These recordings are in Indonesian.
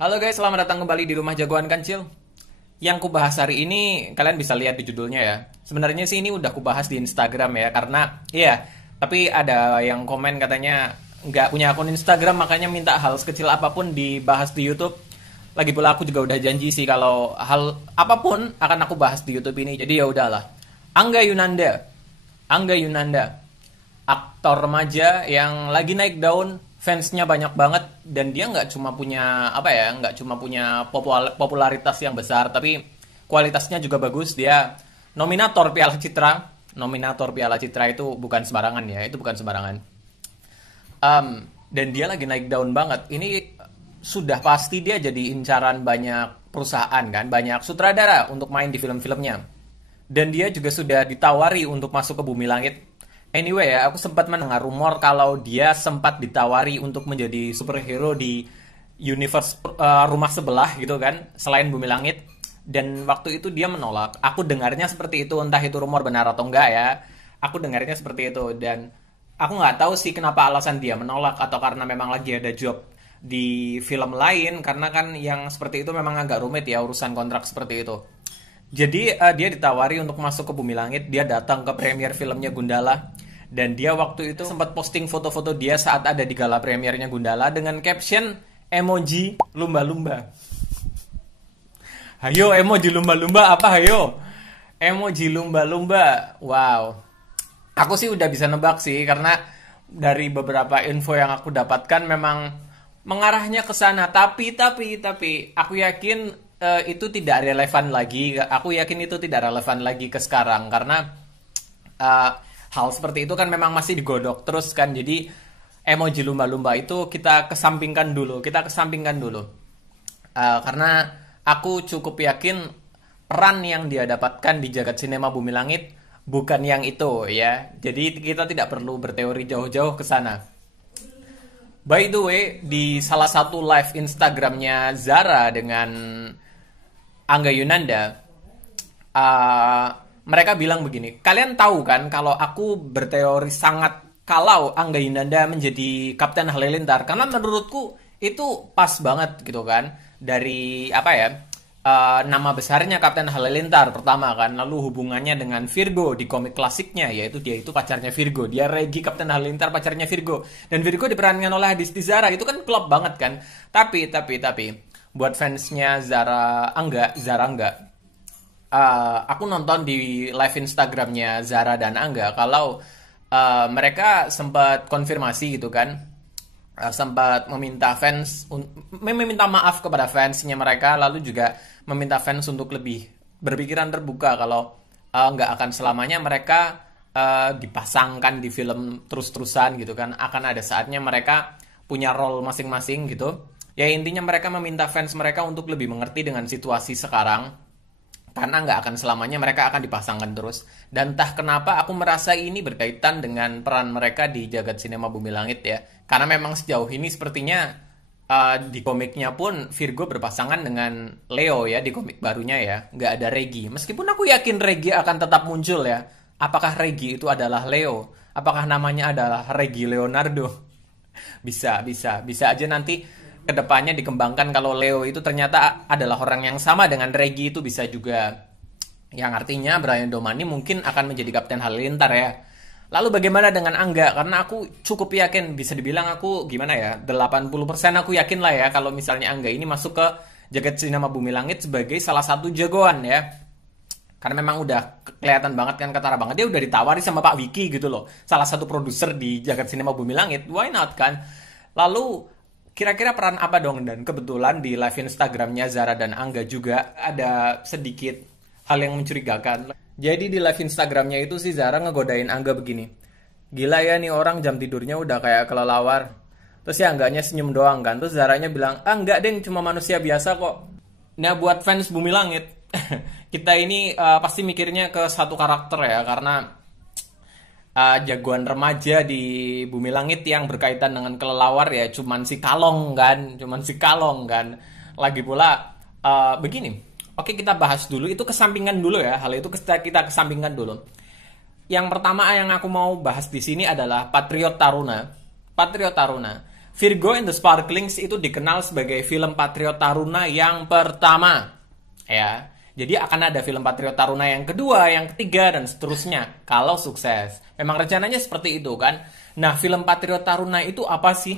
Halo guys, selamat datang kembali di Rumah Jagoan Kancil. Yang kubahas hari ini, kalian bisa lihat di judulnya ya. Sebenarnya sih ini udah kubahas di Instagram ya, karena iya, tapi ada yang komen katanya nggak punya akun Instagram, makanya minta hal sekecil apapun dibahas di YouTube. Lagi pula aku juga udah janji sih kalau hal apapun akan aku bahas di YouTube ini. Jadi ya udahlah. Angga Yunanda, aktor remaja yang lagi naik daun, fansnya banyak banget, dan dia nggak cuma punya nggak cuma punya popularitas yang besar, tapi kualitasnya juga bagus. Dia nominator Piala Citra. Nominator Piala Citra itu bukan sembarangan ya, itu bukan sembarangan. Dan dia lagi naik daun banget. Ini sudah pasti dia jadi incaran banyak perusahaan kan, banyak sutradara untuk main di film-filmnya. Dan dia juga sudah ditawari untuk masuk ke Bumi Langit. Anyway ya, aku sempat mendengar rumor kalau dia sempat ditawari untuk menjadi superhero di universe rumah sebelah gitu kan, selain Bumi Langit. Dan waktu itu dia menolak. Aku dengarnya seperti itu, entah itu rumor benar atau enggak ya. Aku dengarnya seperti itu, dan aku nggak tahu sih kenapa alasan dia menolak, atau karena memang lagi ada job di film lain, karena kan yang seperti itu memang agak rumit ya urusan kontrak seperti itu. Jadi dia ditawari untuk masuk ke Bumi Langit. Dia datang ke premier filmnya Gundala, dan dia waktu itu sempat posting foto-foto dia saat ada di gala premiernya Gundala dengan caption emoji lumba-lumba. Hayo emoji lumba-lumba apa hayo? Emoji lumba-lumba. Wow. Aku sih udah bisa nebak sih, karena dari beberapa info yang aku dapatkan memang mengarahnya ke sana. Tapi aku yakin itu tidak relevan lagi. Aku yakin itu tidak relevan lagi ke sekarang, karena hal seperti itu kan memang masih digodok terus kan. Jadi emoji lumba-lumba itu kita kesampingkan dulu. Karena aku cukup yakin peran yang dia dapatkan di jagat sinema Bumi Langit bukan yang itu ya. Jadi kita tidak perlu berteori jauh-jauh ke sana. By the way, di salah satu live Instagramnya Zara dengan Angga Yunanda, mereka bilang begini, kalian tahu kan kalau aku berteori sangat kalau Angga Yunanda menjadi Kapten Halilintar, karena menurutku itu pas banget gitu kan, dari nama besarnya Kapten Halilintar pertama kan, lalu hubungannya dengan Virgo di komik klasiknya, yaitu dia itu pacarnya Virgo, dia Regi Kapten Halilintar pacarnya Virgo, dan Virgo diperankan oleh Adisti Zara, itu kan klop banget kan. Tapi buat fansnya Zara Angga, aku nonton di live Instagramnya Zara dan Angga kalau mereka sempat konfirmasi gitu kan, sempat meminta maaf kepada fansnya mereka, lalu juga meminta fans untuk lebih berpikiran terbuka kalau nggak akan selamanya mereka dipasangkan di film terus-terusan gitu kan, akan ada saatnya mereka punya role masing-masing gitu. Ya intinya mereka meminta fans mereka untuk lebih mengerti dengan situasi sekarang, karena nggak akan selamanya mereka akan dipasangkan terus. Dan entah kenapa aku merasa ini berkaitan dengan peran mereka di jagat sinema Bumi Langit ya. Karena memang sejauh ini sepertinya di komiknya pun Virgo berpasangan dengan Leo ya, di komik barunya ya. Nggak ada Regi. Meskipun aku yakin Regi akan tetap muncul ya. Apakah Regi itu adalah Leo? Apakah namanya adalah Regi Leonardo? Bisa aja nanti kedepannya dikembangkan kalau Leo itu ternyata adalah orang yang sama dengan Regi, itu bisa juga. Yang artinya Brian Domani mungkin akan menjadi Kapten Halilintar ya. Lalu bagaimana dengan Angga? Karena aku cukup yakin, bisa dibilang aku 80% aku yakin lah ya kalau misalnya Angga ini masuk ke jagat sinema Bumi Langit sebagai salah satu jagoan ya. Karena memang udah kelihatan banget kan, ketara banget. Dia udah ditawari sama Pak Wiki gitu loh, salah satu produser di jagat sinema Bumi Langit. Why not kan? Lalu kira-kira peran apa dong? Dan kebetulan di live Instagramnya Zara dan Angga juga ada sedikit hal yang mencurigakan. Jadi di live Instagramnya itu si Zara ngegodain Angga begini, gila ya nih orang jam tidurnya udah kayak kelelawar. Terus ya Angganya senyum doang kan. Terus Zaranya bilang, enggak deng, cuma manusia biasa kok. Nah buat fans Bumi Langit kita ini pasti mikirnya ke satu karakter ya, karena jagoan remaja di Bumi Langit yang berkaitan dengan kelelawar ya cuman si Kalong kan. Lagi pula begini. Oke, kita bahas dulu itu, kesampingkan dulu ya, hal itu kita kesampingkan dulu. Yang pertama yang aku mau bahas di sini adalah Patriot Taruna. Virgo and the Sparklings itu dikenal sebagai film Patriot Taruna yang pertama. Ya, jadi akan ada film Patriot Taruna yang kedua, yang ketiga, dan seterusnya kalau sukses. Memang rencananya seperti itu kan. Nah, film Patriot Taruna itu apa sih?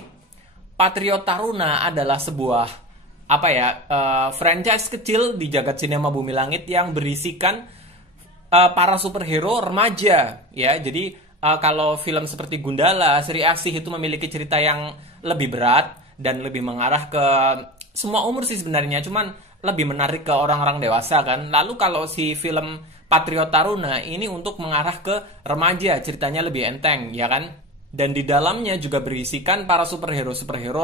Patriot Taruna adalah sebuah franchise kecil di jagat sinema Bumi Langit yang berisikan para superhero remaja. Ya, jadi kalau film seperti Gundala, Sri Asih itu memiliki cerita yang lebih berat dan lebih mengarah ke semua umur sih sebenarnya, cuman lebih menarik ke orang-orang dewasa kan. Lalu kalau si film Patriot Taruna ini untuk mengarah ke remaja, ceritanya lebih enteng, ya kan? Dan di dalamnya juga berisikan para superhero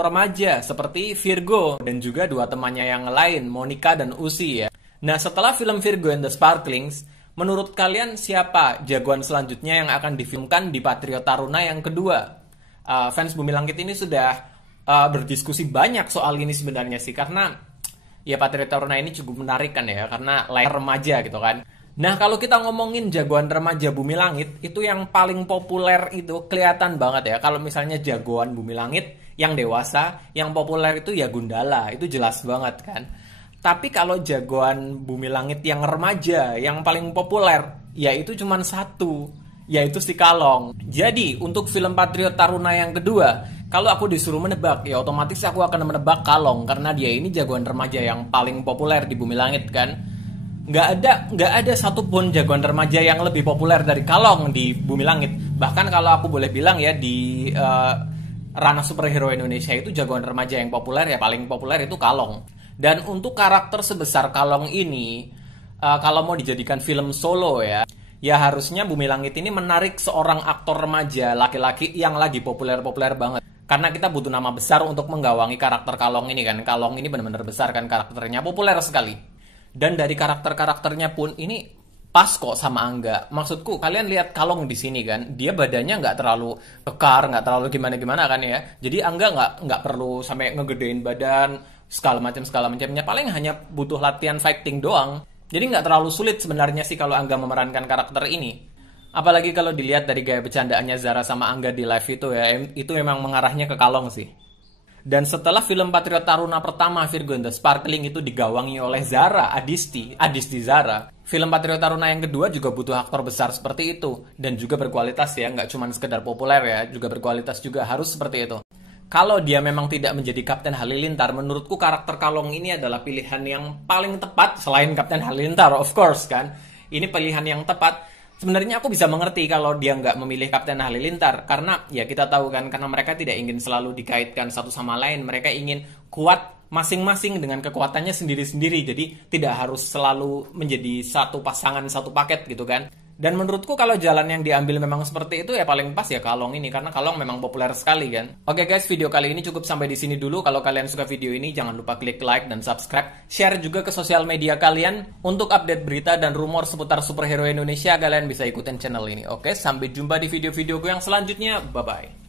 remaja seperti Virgo dan juga dua temannya yang lain, Monica dan Uzi ya. Nah, setelah film Virgo and the Sparklings, menurut kalian siapa jagoan selanjutnya yang akan difilmkan di Patriot Taruna yang kedua? Fans Bumi Langit ini sudah berdiskusi banyak soal ini sebenarnya sih, karena ya Patriot Taruna ini cukup menarik kan ya, karena layar remaja gitu kan. Nah, kalau kita ngomongin jagoan remaja Bumi Langit, itu yang paling populer itu kelihatan banget ya. Kalau misalnya jagoan Bumi Langit yang dewasa, yang populer itu ya Gundala, itu jelas banget kan. Tapi kalau jagoan Bumi Langit yang remaja, yang paling populer, ya itu cuma satu, yaitu si Kalong. Jadi, untuk film Patriot Taruna yang kedua, kalau aku disuruh menebak, ya otomatis aku akan menebak Kalong, karena dia ini jagoan remaja yang paling populer di Bumi Langit kan. Nggak ada satupun jagoan remaja yang lebih populer dari Kalong di Bumi Langit. Bahkan kalau aku boleh bilang ya, di ranah superhero Indonesia itu jagoan remaja yang populer, ya paling populer itu Kalong. Dan untuk karakter sebesar Kalong ini, kalau mau dijadikan film solo ya harusnya Bumi Langit ini menarik seorang aktor remaja laki-laki yang lagi populer-populer banget. Karena kita butuh nama besar untuk menggawangi karakter Kalong ini kan. Kalong ini benar-benar besar kan karakternya, populer sekali. Dan dari karakter-karakternya pun ini pas kok sama Angga. Maksudku, kalian lihat Kalong di sini kan, dia badannya nggak terlalu kekar, nggak terlalu gimana-gimana kan ya. Jadi Angga nggak perlu sampai ngegedein badan, segala macamnya. Paling hanya butuh latihan fighting doang. Jadi nggak terlalu sulit sebenarnya sih kalau Angga memerankan karakter ini. Apalagi kalau dilihat dari gaya bercandaannya Zara sama Angga di live itu ya, itu memang mengarahnya ke Kalong sih. Dan setelah film Patriot Taruna pertama, Virgo and the Sparkling itu digawangi oleh Zara, Adisti Zara. Film Patriot Taruna yang kedua juga butuh aktor besar seperti itu. Dan juga berkualitas ya, nggak cuma sekedar populer ya, juga berkualitas juga, harus seperti itu. Kalau dia memang tidak menjadi Kapten Halilintar, menurutku karakter Kalong ini adalah pilihan yang paling tepat selain Kapten Halilintar, of course kan. Ini pilihan yang tepat. Sebenarnya aku bisa mengerti kalau dia nggak memilih Kapten Halilintar, karena ya kita tahu kan, karena mereka tidak ingin selalu dikaitkan satu sama lain. Mereka ingin kuat masing-masing dengan kekuatannya sendiri-sendiri, jadi tidak harus selalu menjadi satu pasangan, satu paket gitu kan. Dan menurutku kalau jalan yang diambil memang seperti itu ya paling pas ya Kalong ini, karena Kalong memang populer sekali kan. Oke guys, video kali ini cukup sampai di sini dulu. Kalau kalian suka video ini jangan lupa klik like dan subscribe. Share juga ke sosial media kalian. Untuk update berita dan rumor seputar superhero Indonesia, kalian bisa ikutin channel ini. Oke, sampai jumpa di video-videoku yang selanjutnya. Bye-bye.